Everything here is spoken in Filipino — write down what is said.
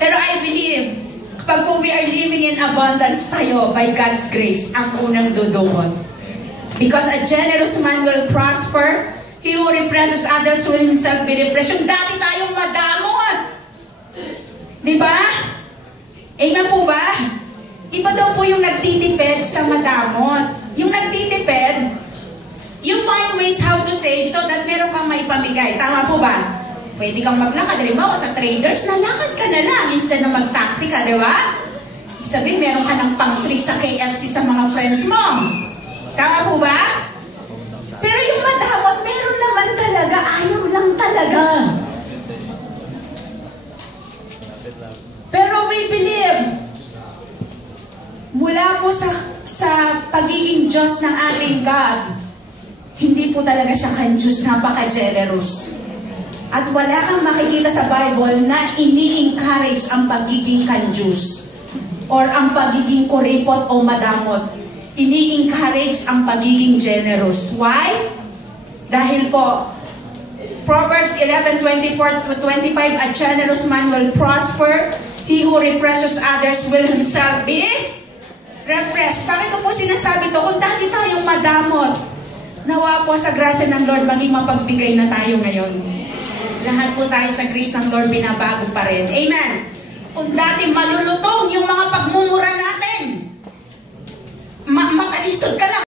Pero I believe, kapag po we are living in abundance tayo by God's grace, ang unang dudukot. Because a generous man will prosper, he who represses others will himself be repressed. Yung dati tayong madamot. Diba? Amen po ba? Iba daw po yung nagtitipid sa madamot. Yung nagtitipid, you find ways how to save so that meron kang maipamigay. Tama po ba? Pwede kang maglakad. Halimbawa sa traders, lalakad ka na lang instead na mag-taxi ka, di ba? Sabihin, meron ka ng pang-treat sa KFC sa mga friends mo. Tama po ba? Pero yung madamot, meron naman talaga. Ayaw lang talaga. Pero we believe, mula po sa pagiging Diyos ng ating God, hindi po talaga siya kan-Diyos, napaka-generous. At wala kang makikita sa Bible na ini-encourage ang pagiging kan-Diyos or ang pagiging kuripot o madamot. Ini-encourage ang pagiging generous. Why? Dahil po, Proverbs 11:24-25, a generous man will prosper. He who represses others will himself be refreshed. Bakit ko po sinasabi to? Kung dati tayong madamot, nawa po sa grasya ng Lord, maging mapagbigay na tayo ngayon. Lahat po tayo sa grace ng Lord, binabago pa rin. Amen. Kung dati malulutong yung mga pagmumura natin, matalisod ka na.